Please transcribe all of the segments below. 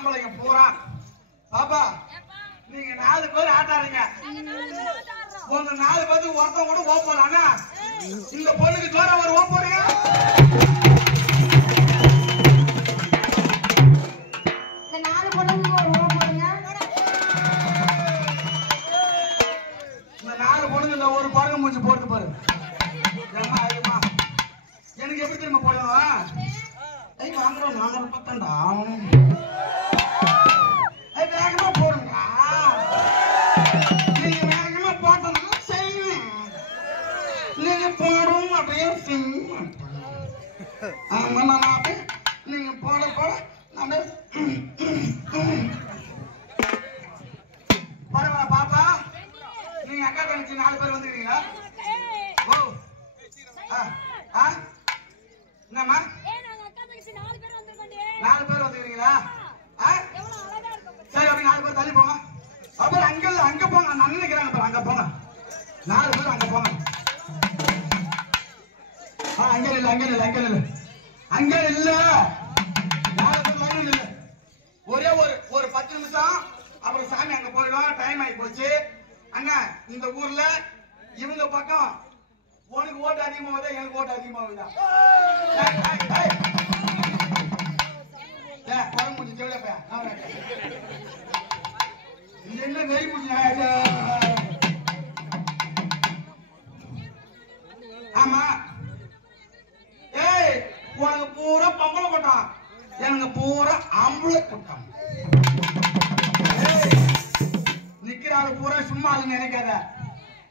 ஆம்பளைங்க பூரா பாப்பா நீங்க 4 பேர் ஆட்டாதீங்க. உங்க 4 பேருக்கு ஒருத்தன் கூட ஓப்போறானா இந்த பொண்ணுக்கு ஜோரா ஒரு ஓப்போறீங்க. இந்த 4 பொண்ணுக்கு ஒரு ஓப்போறீங்க. இந்த 4 பொண்ணுங்க இந்த ஒரு பாருங்க மூஞ்சி போட்டு பாரு. ஏமா ஐயமா எனக்கு எப்படி தெரியுமா போடணும்? ஐய் வாங்குறோம் நாங்க பத்தண்டா. ஐய் வேகமா போடுங்க. நீங்க வேகமா போட்டா செய்யுங்க. நீங்க போடும் அப்படியே செய்யுங்க. ஆமா நான் அப்படியே நீங்க போட போட அப்படியே பரவா பாப்பா நீங்க அக்கா தங்கச்சி 4 பேர் வந்துக்கிறீங்களா? ஓ என்னம்மா 4 பேர் வந்துக்கிறீங்களா? சரி அப்படி 4 பேர் தள்ளி போங்க. அப்புறம் அங்க போங்க. அந்த அண்ணன் நிக்கிறாங்க பாரு அங்க போங்க. 4 பேர் அங்க போங்க. அங்க இல்ல 4 பேர் இல்ல. ஒரே ஒரு 10 நிமிஷம் அப்புறம் சாமி அங்க போயிடும். டைம் ஆகி போச்சு. அண்ணா இந்த ஊர்ல இவங்க பக்கம் உனக்கு ஓட்டு அதிகமா வருதா எனக்கு ஓட்டு அதிகமா வருதா? என்ன வெறி முடிச்சு? ஆமா ஏய் உனக்கு பூரா பொம்பளை கூட்டம் எனக்கு பூரா ஆம்பளை கூட்டம். நிக்கிறாரு பூரா சும்மா அது நினைக்காத.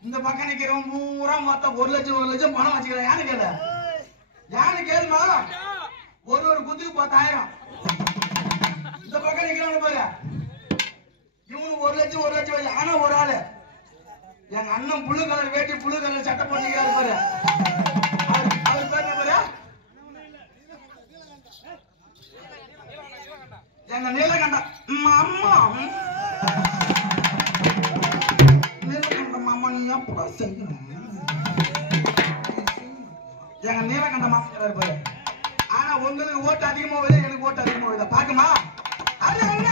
இந்த பக்கம் நிக்கிறவன் பூரா மொத்தம் 1 லட்சம் பணம் வச்சுக்கிறேன். யானு கேளு யானு கேளுமா? ஒரு குத்துக்கு 10,000. இந்த பக்கம் நிக்கிறாங்க பாரு இவனு 1 லட்சம் வச்சு. ஆனா ஒரு ஆளு எங்க அண்ணன் புளு கலர் வேட்டி புளு கலர் சட்டை பண்ணிக்கிறாரு பாரு. அவர் பேர் என்ன பாரு? எங்க நீலகண்ட மாமா. நீலகண்ட மாமா நீ எப்படா செய்யணும்? எங்க நீலகண்ட மாமா பாரு. ஆனா உங்களுக்கு ஓட்டு அதிகமா வருது எனக்கு ஓட்டு அதிகமா வருதா பாக்குமா? அது என்ன